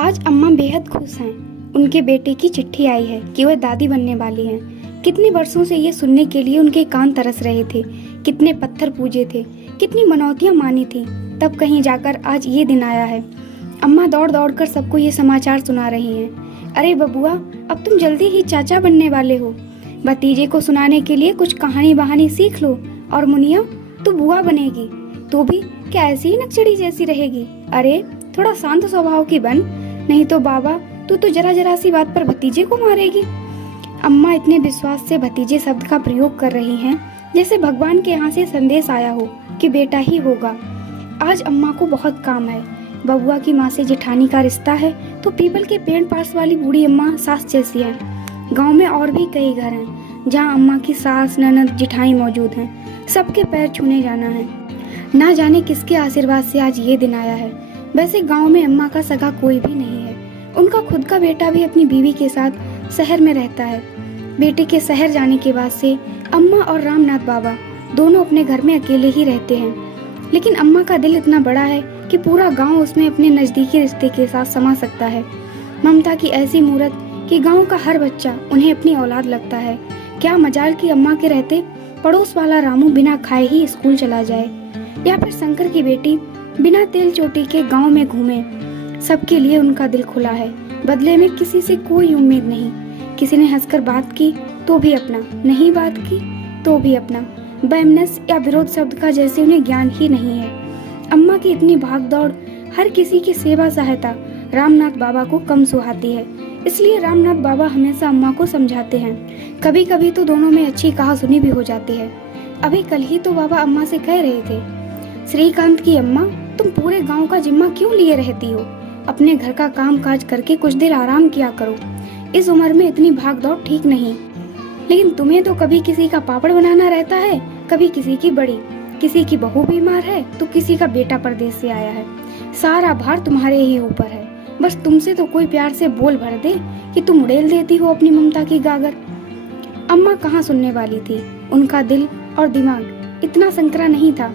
आज अम्मा बेहद खुश हैं। उनके बेटे की चिट्ठी आई है कि वह दादी बनने वाली हैं। कितने वर्षों से ये सुनने के लिए उनके कान तरस रहे थे। कितने पत्थर पूजे थे, कितनी मनौतियां मानी थी, तब कहीं जाकर आज ये दिन आया है। अम्मा दौड़ दौड़ कर सबको ये समाचार सुना रही हैं। अरे बबुआ, अब तुम जल्दी ही चाचा बनने वाले हो। भतीजे को सुनाने के लिए कुछ कहानी बहानी सीख लो। और मुनिया, तू बुआ बनेगी, तो भी क्या ऐसी ही नक्शड़ी जैसी रहेगी? अरे थोड़ा शांत स्वभाव की बन, नहीं तो बाबा तू तो जरा जरा सी बात पर भतीजे को मारेगी। अम्मा इतने विश्वास से भतीजे शब्द का प्रयोग कर रही हैं जैसे भगवान के यहाँ से संदेश आया हो कि बेटा ही होगा। आज अम्मा को बहुत काम है। बबुआ की माँ से जेठानी का रिश्ता है तो पीपल के पेड़ पास वाली बूढ़ी अम्मा सास जैसी है। गांव में और भी कई घर हैं जहाँ अम्मा की सास ननद जेठाई मौजूद हैं। सबके पैर छूने जाना है। ना जाने किसके आशीर्वाद से आज ये दिन आया है। वैसे गांव में अम्मा का सगा कोई भी नहीं है। उनका खुद का बेटा भी अपनी बीवी के साथ शहर में रहता है। बेटे के शहर जाने के बाद से अम्मा और रामनाथ बाबा दोनों अपने घर में अकेले ही रहते हैं। लेकिन अम्मा का दिल इतना बड़ा है कि पूरा गांव उसमें अपने नजदीकी रिश्ते के साथ समा सकता है। ममता की ऐसी मूरत कि गांव का हर बच्चा उन्हें अपनी औलाद लगता है। क्या मजाल की अम्मा के रहते पड़ोस वाला रामू बिना खाए ही स्कूल चला जाए, या फिर शंकर की बेटी बिना तेल चोटी के गांव में घूमे। सबके लिए उनका दिल खुला है। बदले में किसी से कोई उम्मीद नहीं। किसी ने हंसकर बात की तो भी अपना, नहीं बात की तो भी अपना। बैमनस या विरोध शब्द का जैसे उन्हें ज्ञान ही नहीं है। अम्मा की इतनी भाग दौड़, हर किसी की सेवा सहायता रामनाथ बाबा को कम सुहाती है। इसलिए रामनाथ बाबा हमेशा अम्मा को समझाते हैं। कभी कभी तो दोनों में अच्छी कहासुनी भी हो जाती है। अभी कल ही तो बाबा अम्मा से कह रहे थे, श्रीकांत की अम्मा, तुम पूरे गांव का जिम्मा क्यों लिए रहती हो? अपने घर का काम काज करके कुछ देर आराम किया करो। इस उम्र में इतनी भाग दौड़ ठीक नहीं। लेकिन तुम्हें तो कभी किसी का पापड़ बनाना रहता है, कभी किसी की बड़ी, किसी की बहू बीमार है तो किसी का बेटा परदेश से आया है। सारा भार तुम्हारे ही ऊपर है। बस तुमसे तो कोई प्यार से बोल भर दे कि तुम उड़ेल देती हो अपनी ममता की गागर। अम्मा कहाँ सुनने वाली थी। उनका दिल और दिमाग इतना संकरा नहीं था।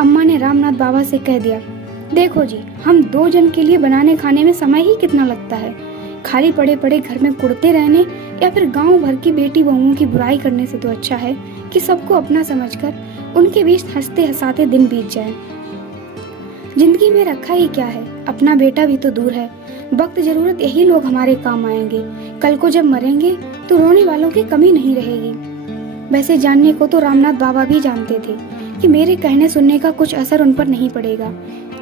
अम्मा ने रामनाथ बाबा से कह दिया, देखो जी, हम 2 जन के लिए बनाने खाने में समय ही कितना लगता है। खाली पड़े पड़े घर में कुड़ते रहने या फिर गांव भर की बेटी बहुओं की बुराई करने से तो अच्छा है कि सबको अपना समझकर उनके बीच हंसते हंसाते दिन बीत जाए। जिंदगी में रखा ही क्या है, अपना बेटा भी तो दूर है। वक्त जरूरत यही लोग हमारे काम आएंगे। कल को जब मरेंगे तो रोने वालों की कमी नहीं रहेगी। वैसे जानने को तो रामनाथ बाबा भी जानते थे कि मेरे कहने सुनने का कुछ असर उन पर नहीं पड़ेगा।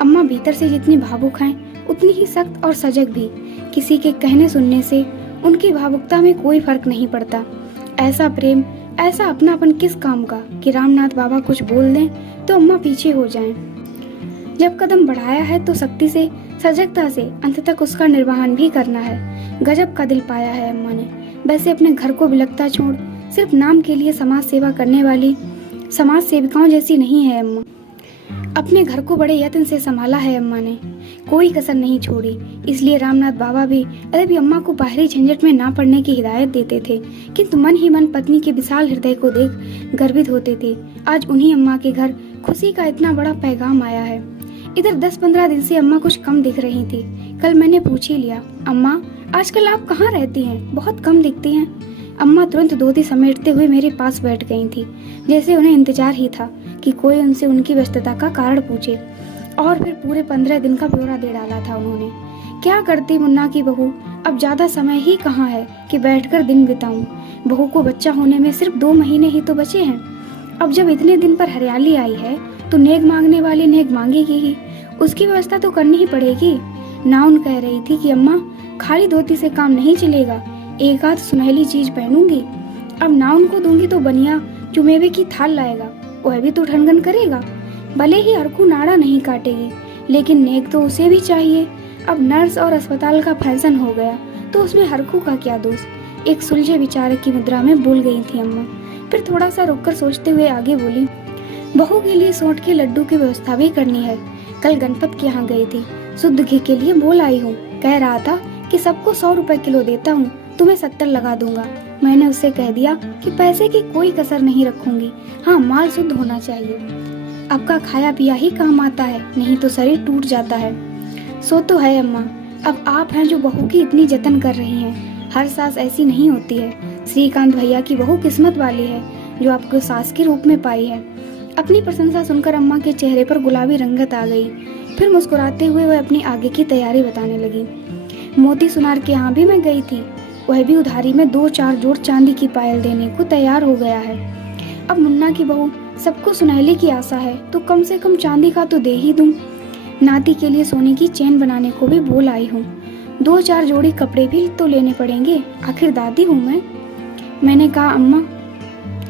अम्मा भीतर से जितनी भावुक हैं उतनी ही सख्त और सजग भी। किसी के कहने सुनने से उनकी भावुकता में कोई फर्क नहीं पड़ता। ऐसा प्रेम, ऐसा अपनापन किस काम का कि रामनाथ बाबा कुछ बोल दें तो अम्मा पीछे हो जाएं। जब कदम बढ़ाया है तो सख्ती से, सजगता से अंत तक उसका निर्वहन भी करना है। गजब का दिल पाया है अम्मा ने। वैसे अपने घर को बिलखता छोड़ सिर्फ नाम के लिए समाज सेवा करने वाली समाज सेविकाओं जैसी नहीं है अम्मा। अपने घर को बड़े यत्न से संभाला है अम्मा ने, कोई कसर नहीं छोड़ी। इसलिए रामनाथ बाबा भी अभी अम्मा को बाहरी झंझट में ना पड़ने की हिदायत देते थे, किंतु मन ही मन पत्नी के विशाल हृदय को देख गर्वित होते थे। आज उन्हीं अम्मा के घर खुशी का इतना बड़ा पैगाम आया है। इधर 10-15 दिन से अम्मा कुछ कम दिख रही थी। कल मैंने पूछ ही लिया, अम्मा आजकल आप कहाँ रहती हैं? बहुत कम दिखती हैं। अम्मा तुरंत धोती समेटते हुए मेरे पास बैठ गई थी, जैसे उन्हें इंतजार ही था कि कोई उनसे उनकी व्यस्तता का कारण पूछे। और फिर पूरे 15 दिन का ब्यौरा दे डाला था उन्होंने। क्या करती मुन्ना की बहू, अब ज्यादा समय ही कहाँ है कि बैठकर दिन बिताऊं। बहू को बच्चा होने में सिर्फ 2 महीने ही तो बचे हैं। अब जब इतने दिन पर हरियाली आई है तो नेक मांगने वाली नेक मांगेगी ही, उसकी व्यवस्था तो करनी ही पड़ेगी। नाउन कह रही थी कि अम्मा खाली धोती से काम नहीं चलेगा, एक आध सुनहली चीज पहनूंगी। अब नाउन को दूंगी तो बनिया चुमेवे की थाल लाएगा, वह भी तो ठनगन करेगा। भले ही हरकू नाड़ा नहीं काटेगी, लेकिन नेक तो उसे भी चाहिए। अब नर्स और अस्पताल का फैशन हो गया तो उसमें हरकू का क्या दोष? एक सुलझे विचार की मुद्रा में बोल गई थी अम्मा। फिर थोड़ा सा रुककर सोचते हुए आगे बोली, बहू के लिए सोंठ के लड्डू की व्यवस्था भी करनी है। कल गणपत के यहाँ गई थी, शुद्ध घी के लिए बोल आई हूँ। कह रहा था कि सबको 100 रुपए किलो देता हूँ, तुम्हें 70 लगा दूंगा। मैंने उससे कह दिया कि पैसे की कोई कसर नहीं रखूंगी, हाँ माल शुद्ध होना चाहिए। आपका खाया पिया ही काम आता है, नहीं तो शरीर टूट जाता है। सो तो है अम्मा, अब आप हैं जो बहू की इतनी जतन कर रही हैं। हर सास ऐसी नहीं होती है। श्रीकांत भैया की बहू किस्मत वाली है जो आपको सास के रूप में पाई है। अपनी प्रशंसा सुनकर अम्मा के चेहरे पर गुलाबी रंगत आ गई। फिर मुस्कुराते हुए वह अपनी आगे की तैयारी बताने लगी। मोती सुनार के यहाँ भी मैं गई थी। वह भी उधारी में 2-4 जोड़ चांदी की पायल देने को तैयार हो गया है। अब मुन्ना की बहू सबको सुनहले की आशा है तो कम से कम चांदी का तो दे ही दूं। नाती के लिए सोने की चेन बनाने को भी बोल आई हूँ। 2-4 जोड़ी कपड़े भी तो लेने पड़ेंगे, आखिर दादी हूँ मैं। मैंने कहा अम्मा,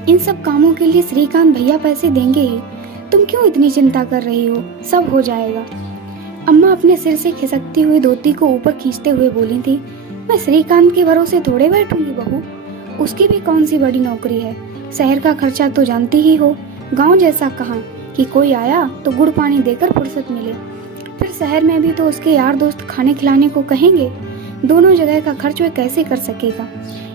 इन सब कामों के लिए श्रीकांत भैया पैसे देंगे ही, तुम क्यों इतनी चिंता कर रही हो, सब हो जाएगा। अम्मा अपने सिर से खिसकती हुई धोती को ऊपर खींचते हुए बोली थी, मैं श्रीकांत के भरोसे थोड़े बैठूंगी बहू, उसकी भी कौन सी बड़ी नौकरी है। शहर का खर्चा तो जानती ही हो, गांव जैसा कहाँ कि कोई आया तो गुड़ पानी देकर फुर्सत मिले। फिर शहर में भी तो उसके यार दोस्त खाने खिलाने को कहेंगे। दोनों जगह का खर्च वह कैसे कर सकेगा।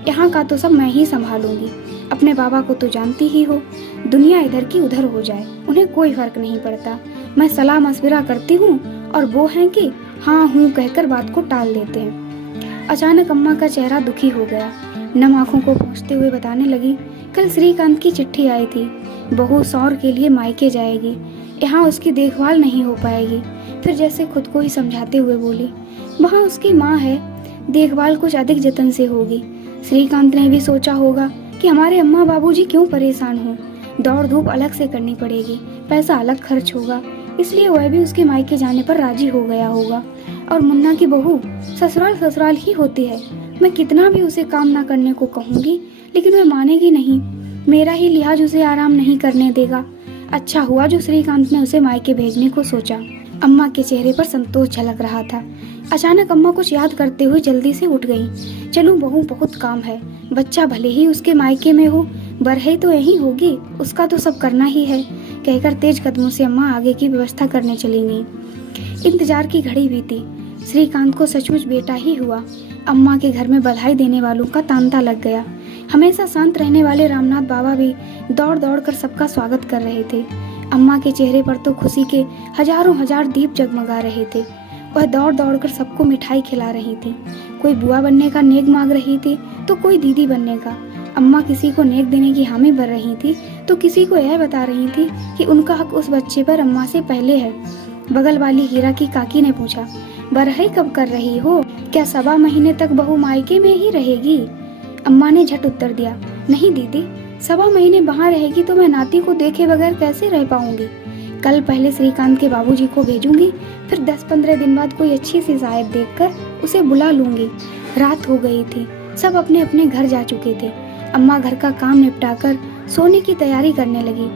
यहाँ का तो सब मैं ही संभालूंगी। अपने बाबा को तो जानती ही हो, दुनिया इधर की उधर हो जाए उन्हें कोई फर्क नहीं पड़ता। मैं सलाह मशविरा करती हूँ और वो हैं कि हाँ हूँ कहकर बात को टाल देते हैं। अचानक अम्मा का चेहरा दुखी हो गया। नम आंखों को पोंछते हुए बताने लगी, कल श्रीकांत की चिट्ठी आई थी। बहू सौर के लिए मायके जाएगी, यहाँ उसकी देखभाल नहीं हो पाएगी। फिर जैसे खुद को ही समझाते हुए बोली, वहाँ उसकी माँ है, देखभाल कुछ अधिक जतन से होगी। श्रीकांत ने भी सोचा होगा कि हमारे अम्मा बाबूजी क्यों परेशान हो, दौड़ धूप अलग से करनी पड़ेगी, पैसा अलग खर्च होगा, इसलिए वह भी उसके मायके जाने पर राजी हो गया होगा। और मुन्ना की बहू ससुराल ससुराल ही होती है। मैं कितना भी उसे काम ना करने को कहूँगी लेकिन वह मानेगी नहीं। मेरा ही लिहाज उसे आराम नहीं करने देगा। अच्छा हुआ जो श्रीकांत ने उसे मायके भेजने को सोचा। अम्मा के चेहरे पर संतोष झलक रहा था। अचानक अम्मा कुछ याद करते हुए जल्दी से उठ गई। चलो बहू, बहुत काम है, बच्चा भले ही उसके मायके में हो, बरहई तो यही होगी, उसका तो सब करना ही है, कहकर तेज कदमों से अम्मा आगे की व्यवस्था करने चली गई। इंतजार की घड़ी बीती। श्रीकांत को सचमुच बेटा ही हुआ। अम्मा के घर में बधाई देने वालों का तांता लग गया। हमेशा शांत रहने वाले रामनाथ बाबा भी दौड़ दौड़ कर सबका स्वागत कर रहे थे। अम्मा के चेहरे पर तो खुशी के हजारों हजार दीप जगमगा रहे थे। वह दौड़ दौड़ कर सबको मिठाई खिला रही थी। कोई बुआ बनने का नेक मांग रही थी तो कोई दीदी बनने का। अम्मा किसी को नेक देने की हामी भर रही थी तो किसी को यह बता रही थी कि उनका हक उस बच्चे पर अम्मा से पहले है। बगल वाली हीरा की काकी ने पूछा, बरहई कब कर रही हो, क्या 1.25 महीने तक बहू मायके में ही रहेगी। अम्मा ने झट उत्तर दिया, नहीं दीदी, 1.25 महीने वहाँ रहेगी तो मैं नाती को देखे बगैर कैसे रह पाऊंगी। कल पहले श्रीकांत के बाबूजी को भेजूंगी, फिर 10-15 दिन बाद कोई अच्छी सी जायद देखकर उसे बुला लूंगी। रात हो गई थी, सब अपने अपने घर जा चुके थे। अम्मा घर का काम निपटाकर सोने की तैयारी करने लगी।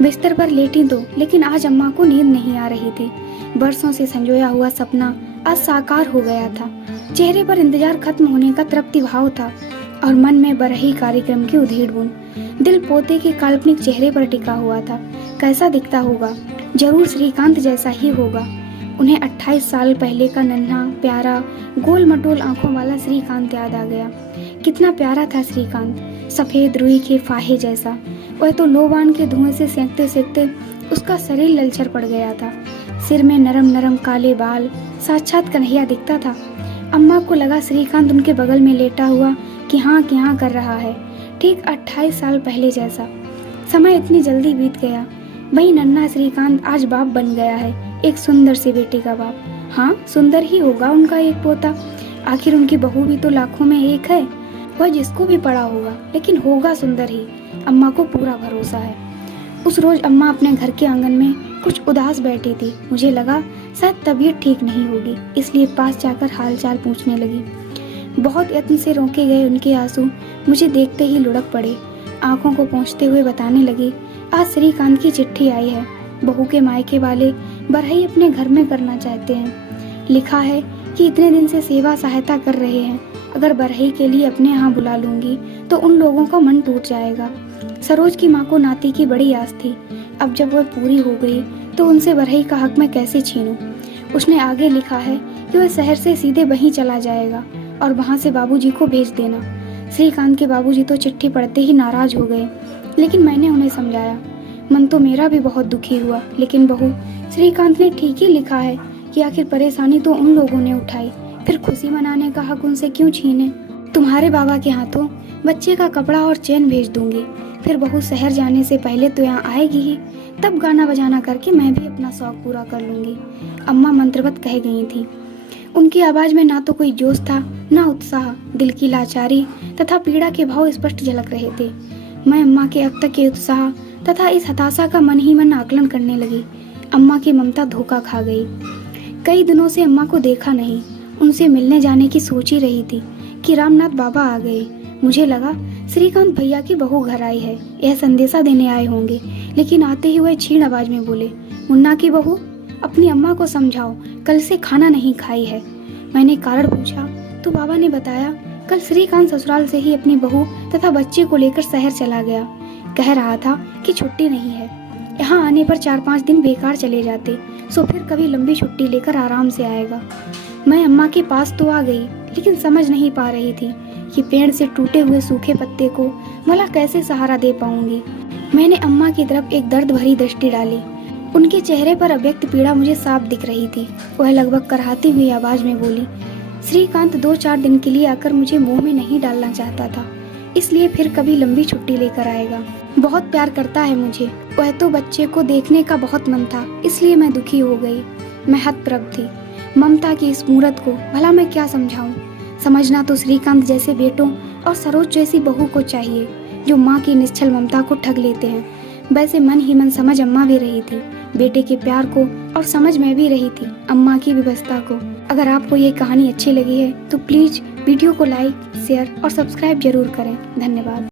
बिस्तर पर लेटी तो, लेकिन आज अम्मा को नींद नहीं आ रही थी। बरसों से संजोया हुआ सपना आज साकार हो गया था। चेहरे पर इंतजार खत्म होने का तृप्ति भाव था और मन में बरही कार्यक्रम की उधेड़ बुन। दिल पोते के काल्पनिक चेहरे पर टिका हुआ था। कैसा दिखता होगा, जरूर श्रीकांत जैसा ही होगा। उन्हें 28 साल पहले का नन्हा प्यारा गोल मटोल आंखों वाला श्रीकांत याद आ गया। कितना प्यारा था श्रीकांत, सफेद रुई के फाहे जैसा। वह तो लोबान के धुएं से सेंकते सेंकते उसका शरीर ललचर पड़ गया था। सिर में नरम नरम काले बाल, साक्षात कन्हैया दिखता था। अम्मा को लगा श्रीकांत उनके बगल में लेटा हुआ कि हाँ कर रहा है, ठीक 28 साल पहले जैसा। समय इतनी जल्दी बीत गया। वही नन्हा श्रीकांत आज बाप बन गया है, एक सुंदर सी बेटी का बाप। हाँ, सुंदर ही होगा उनका एक पोता। आखिर उनकी बहू भी तो लाखों में एक है। वह जिसको भी पड़ा होगा, लेकिन होगा सुंदर ही, अम्मा को पूरा भरोसा है। उस रोज अम्मा अपने घर के आंगन में कुछ उदास बैठी थी। मुझे लगा शायद तबीयत ठीक नहीं होगी, इसलिए पास जाकर हालचाल पूछने लगी। बहुत यत्न से रोके गए उनके आंसू मुझे देखते ही लुढ़क पड़े। आंखों को पोंछते हुए बताने लगी, आज श्रीकांत की चिट्ठी आई है। बहू के मायके वाले बरहई अपने घर में करना चाहते हैं। लिखा है कि इतने दिन से सेवा सहायता कर रहे हैं, अगर बरहई के लिए अपने यहाँ बुला लूंगी तो उन लोगों का मन टूट जाएगा। सरोज की माँ को नाती की बड़ी आस थी, अब जब वह पूरी हो गई तो उनसे बरहई का हक मैं कैसे छीनूं। उसने आगे लिखा है कि वह शहर से सीधे वहीं चला जाएगा और वहाँ से बाबूजी को भेज देना। श्रीकांत के बाबूजी तो चिट्ठी पढ़ते ही नाराज हो गए, लेकिन मैंने उन्हें समझाया। मन तो मेरा भी बहुत दुखी हुआ, लेकिन बहू, श्रीकांत ने ठीक ही लिखा है कि आखिर परेशानी तो उन लोगों ने उठाई, फिर खुशी मनाने का हक उनसे क्यों छीने। तुम्हारे बाबा के हाथों बच्चे का कपड़ा और चैन भेज दूंगी। फिर बहू शहर जाने से पहले तो यहाँ आएगी ही, तब गाना बजाना करके मैं भी अपना शौक पूरा कर लूंगी। अम्मा मंत्रवत कह गई थी। उनकी आवाज में ना तो कोई जोश था, ना उत्साह, दिल की लाचारी तथा पीड़ा के भाव स्पष्ट झलक रहे थे। मैं अम्मा के अब तक के उत्साह तथा इस हताशा का मन ही मन आकलन करने लगी। अम्मा की ममता धोखा खा गई। कई दिनों से अम्मा को देखा नहीं। उनसे मिलने जाने की सोच ही रही थी कि रामनाथ बाबा आ गए। मुझे लगा श्रीकांत भैया की बहू घर आई है, यह संदेशा देने आए होंगे, लेकिन आते ही वह क्षीण आवाज में बोले, मुन्ना की बहू, अपनी अम्मा को समझाओ, कल से खाना नहीं खाई है। मैंने कारण पूछा तो बाबा ने बताया, कल श्रीकांत ससुराल से ही अपनी बहू तथा बच्चे को लेकर शहर चला गया। कह रहा था कि छुट्टी नहीं है, यहाँ आने पर 4-5 दिन बेकार चले जाते, सो फिर कभी लंबी छुट्टी लेकर आराम से आएगा। मैं अम्मा के पास तो आ गई, लेकिन समझ नहीं पा रही थी कि पेड़ से टूटे हुए सूखे पत्ते को भला कैसे सहारा दे पाऊंगी। मैंने अम्मा की तरफ एक दर्द भरी दृष्टि डाली। उनके चेहरे पर अव्यक्त पीड़ा मुझे साफ दिख रही थी। वह लगभग कराहती हुई आवाज में बोली, श्रीकांत 2-4 दिन के लिए आकर मुझे मुंह में नहीं डालना चाहता था, इसलिए फिर कभी लंबी छुट्टी लेकर आएगा। बहुत प्यार करता है मुझे। वह तो बच्चे को देखने का बहुत मन था, इसलिए मैं दुखी हो गई। मैं हतप्रभ थी। ममता की इस मूरत को भला मैं क्या समझाऊं। समझना तो श्रीकांत जैसे बेटों और सरोज जैसी बहू को चाहिए, जो माँ की निश्चल ममता को ठग लेते हैं। वैसे मन ही मन समझ अम्मा भी रही थी, बेटे के प्यार को, और समझ मैं भी रही थी अम्मा की व्यवस्था को। अगर आपको ये कहानी अच्छी लगी है तो प्लीज वीडियो को लाइक, शेयर और सब्सक्राइब जरूर करें। धन्यवाद।